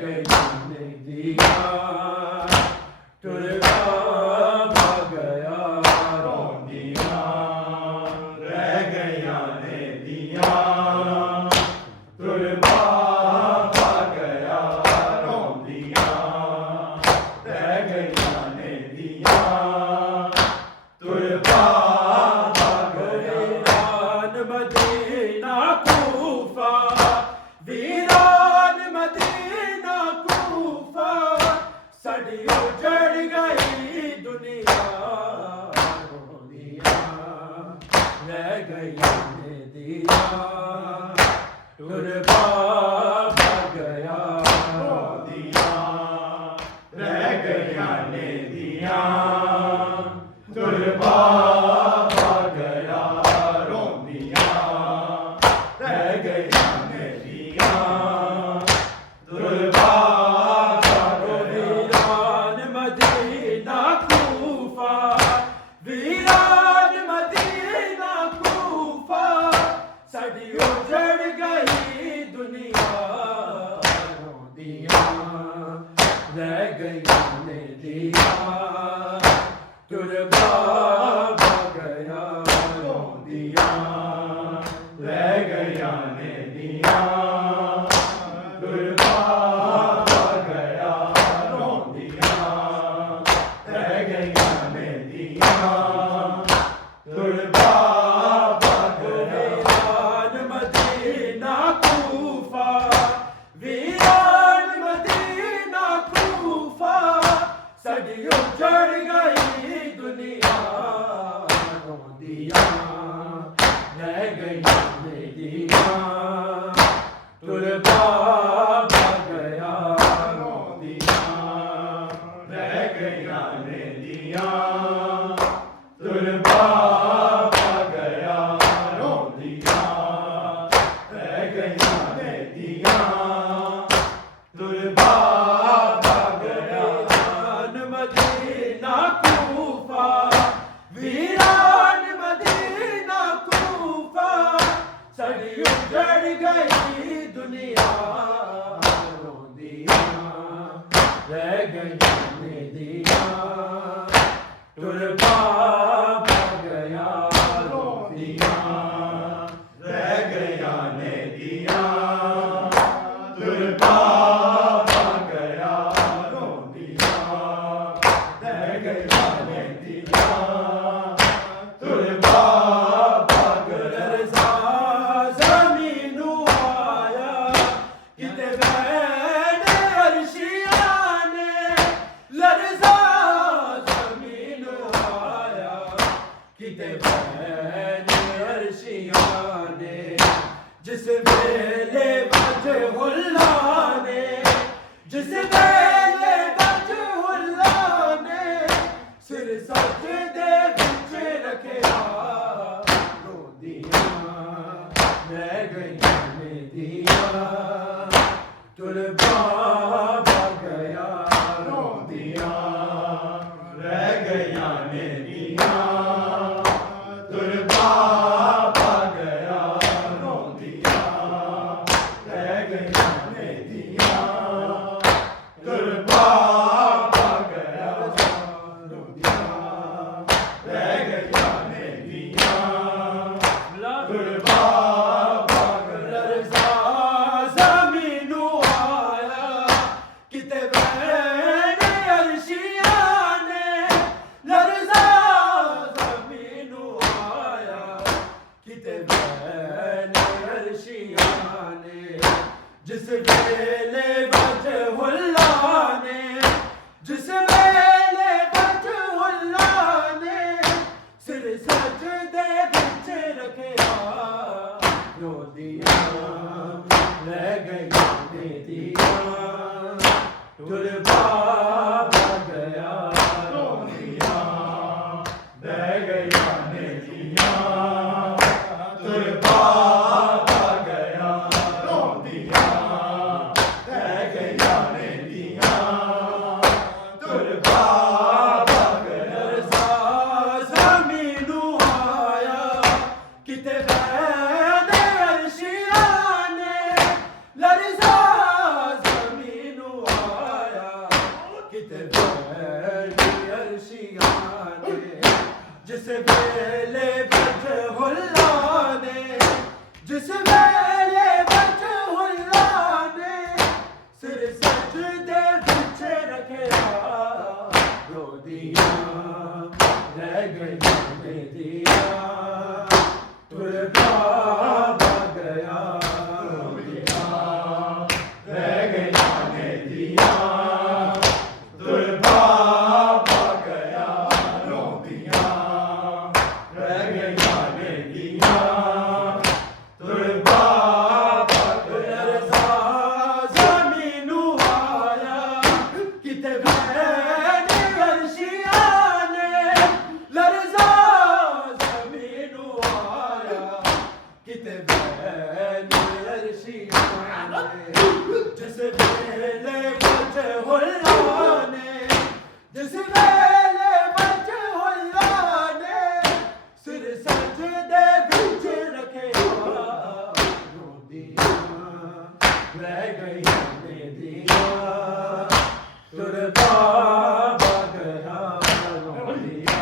गईयां नदियां तुरबा भाग गया रोंदियां रह गईयां नदियां तुरबा भाग गया रोंदियां रह गईयां नदियां तुरबा भाग गया मदीना कूफा वीरान मदीना कूफा साड़ी उजड़ गई दुनिया रोंदियां रह गईयां नदियां तुरबा भाग गया रोंदियां रह गईयां नदियां तुरबा भाग गया रोंदियां रह गईयां नदियां तुरबा भाग गया मदीना कूफा वीरान मदीना कूफा साड़ी उजड़ गई दुनिया रोंदियां रह गईयां नदियां तुरबा भाग गया रोंदियां रह गईयां नदियां तुरबा भाग गया रोंदियां रह गईयां नदियां तुरबा भाग गया मदीना कूफा वीरान मदीना कूफा साड़ी उजड़ गई दुनिया रोंदियां रह गईयां नदियां तुरबा भाग गया रोंदियां रह गईयां नदियां तुरबा भाग गया रोंदियां रह गईयां नदियां तुरबा भाग गया मदीना कूफा वीरान मदीना कूफा साड़ी उजड़ गई दुनिया रोंदियां रह गईयां नदियां तुरबा भाग गया रोंदियां रह गईयां नदियां तुरबा भाग गया रोंदियां रह गईयां नदियां तुरबा भाग लरज़ा ज़मीनू आया किते बैठ अर्शियां ने लरज़ा ज़मीनू आया किते बैठ अर्शियां ने जिस वेले वजहुल्ला ने जिस वेले वजहुल्ला ने सिर सजदे विच रखिया रोंदियां रह गईयां नदियां तुरबा भाग गया रोंदियां रह गईयां नदियां तुरबा भाग गया रोंदियां रह गईयां नदियां तुरबा भाग गया रोंदियां रह गईयां नदियां तुरबा भाग लरज़ा ज़मीनू आया किते बैठ अर्शियां ने लरज़ा ज़मीनू आया किते बैठ अर्शियां ने जिस वेले वजहुल्ला ने जिस वेले वजहुल्ला ने सिर सजदे विच रखिया रोंदियां रह गईयां नदियां तुरबा भाग गया रोंदियां रह गईयां नदियां तुरबा भाग गया रोंदियां रह गईयां नदियां तुरबा भाग गया ज़मीनू आया किते बैठ अर्शियां ने लरज़ा ज़मीनू रह गई मेदिया तुरबा गया रोदिया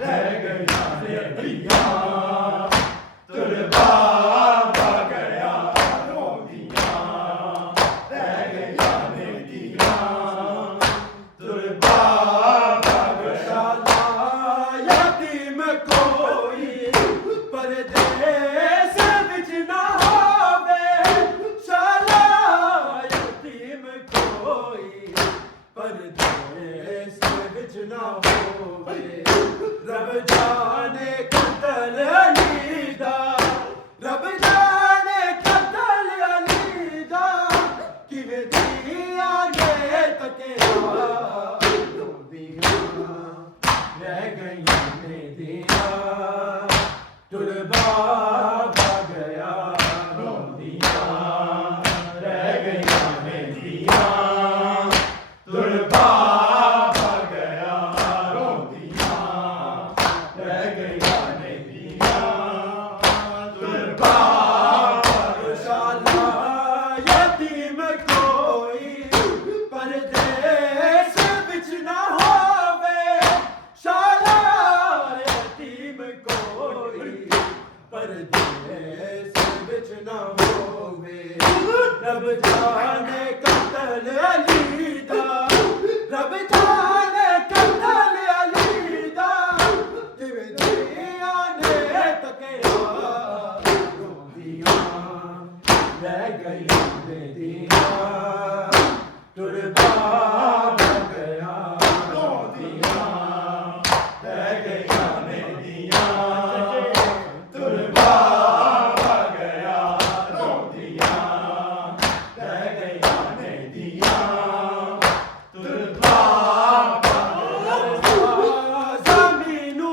रह गई मेदिया तुरबा गया रोदिया रह गई मेदिया तुरबा गया यतीम कोई परदेस विच ना होवे शाला यतीम कोई परदेस विच ना होवे रब जाने कतल अली दा रब जाने कतल अली दा किवें दिया ने तकिया रोदियां रह गई मेदिया तुरबा गया रोदिया रह गई मेदिया तुरबा गया रोदिया रह गई मेदिया तुरबा शाला यतीम कोई परदेस विच ना होवे शाला यतीम कोई परदेस विच ना होवे रब जाने कतल अली दा रब जाने कतल अली दा किवें दिया ने तकिया रोदियां रह गई मेदिया तुरबा गया रोदियां रह गई मेदिया तुरबा गया रोदियां रह गई मेदिया तुरबा ज़मीनू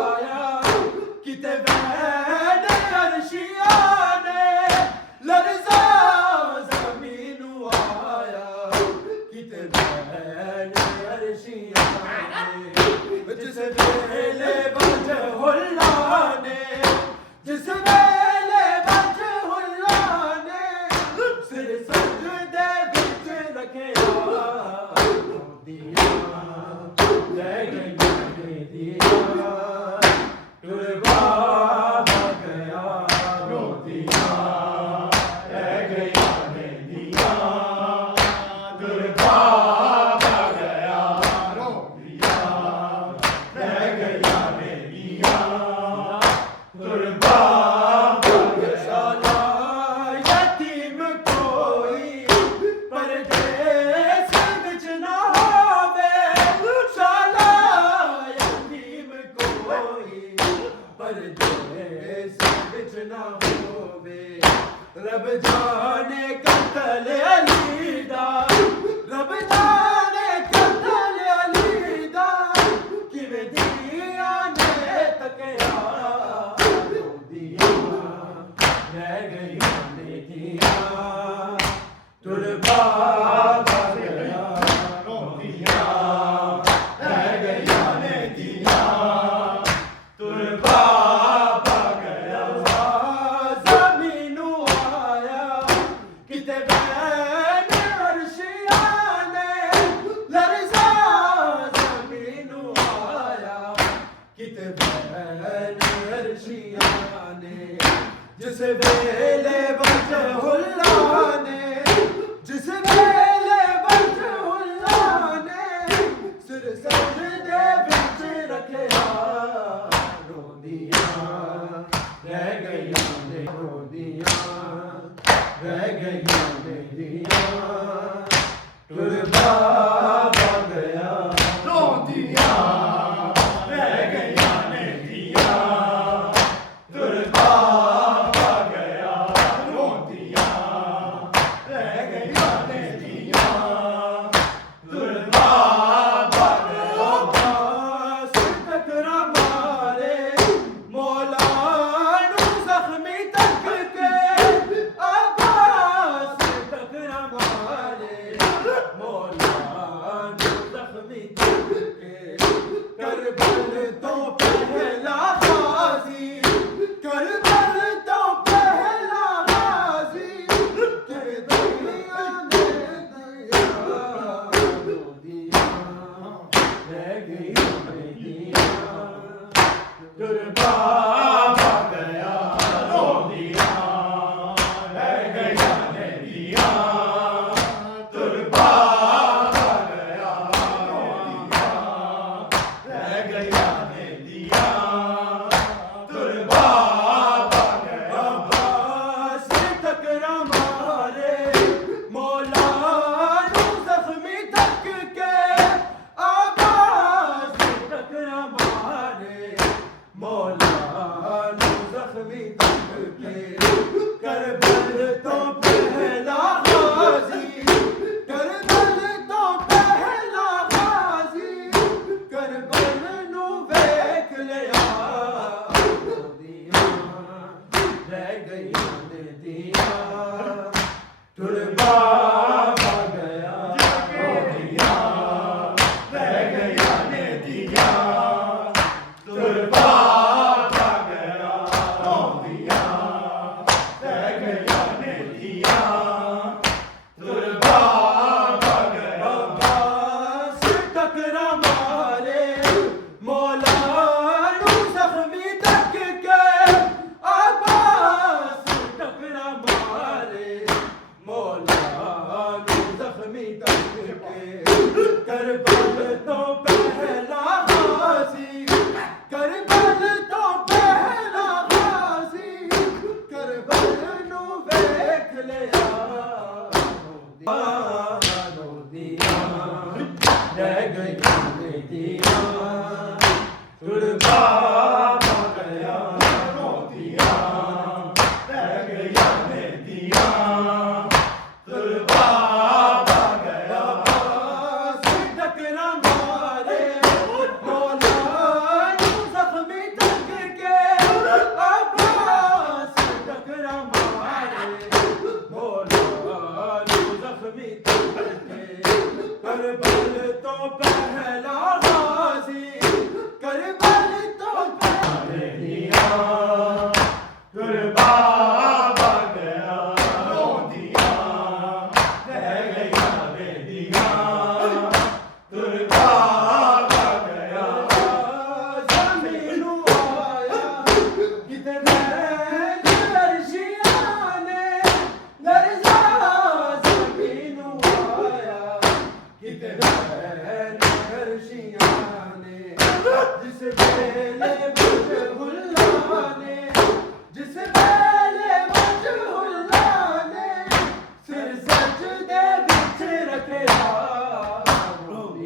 आया किते वैन अरशिया ने लरज़ा ज़मीनू आया किते वैन अरशिया ने जिस वेले वजहुल्ला ने जिस वेले वजहुल्ला ने सिर सजदे विच रखिया रोदियां रह गई मेदिया तुरबा गया रोदियां रह गई मेदिया तुरबा गया रोदियां रह गई मेदिया तुरबा शाला यतीम कोई परदेस विच ना होवे शाला यतीम कोई परदेस विच ना होवे रब जाने कतल अली दा रब जाने कतल अली दा किवें दिया ने तकिया रोदियां रह गई मेदिया तुरबा गया रोदियां रह गई मेदिया तुरबा गया ज़मीनू आया किते वैन अरशिया ने लरज़ा ज़मीनू आया किते वैन अरशिया ने जिस वेले वजहुल्ला ने जिस वेले वजहुल्ला ने सिर सजदे विच रखिया रोदियां रह गई रोदियां रह गई मेदिया तुरबा गया रोदियां रह गई मेदिया तुरबा गया रोदियां रह गई मेदिया तुरबा गया सिर टकरा मारे मौला नू ज़ख्मी तक के आबास टकरा मारे मौला करबल तो पहला गाजी करबल तो पहला गाजी करबल नू वेख लिया रह गई ने दिया तुरबा गया दिया रह गया ने दिया तुरबा गया दिया रह गया ने दिया तुरबा गया बस टकरा मारे मौला नू जख्मी तक के आबास टकरा मारे मौला नू जख्मी तक के करबल तो पहला गाजी करबल तो पहला गाजी करबल नू वेख लिया दिया रह गई ने दिया तुरबा गया दिया रह गया ने दिया तुरबा गया टकरा मारे मौला नू जख्मी तक के आबास टकरा मारे मौला नू जख्मी तक के करबल तो पहला गाजी करबल तो पहले दिया तुरबा गया दिया रह गया ने दिया तुरबा गया ज़मीनू आया कितने अर्शियां ने दरजा ज़मीनू आया कितने अर्शियां ने जिस वेले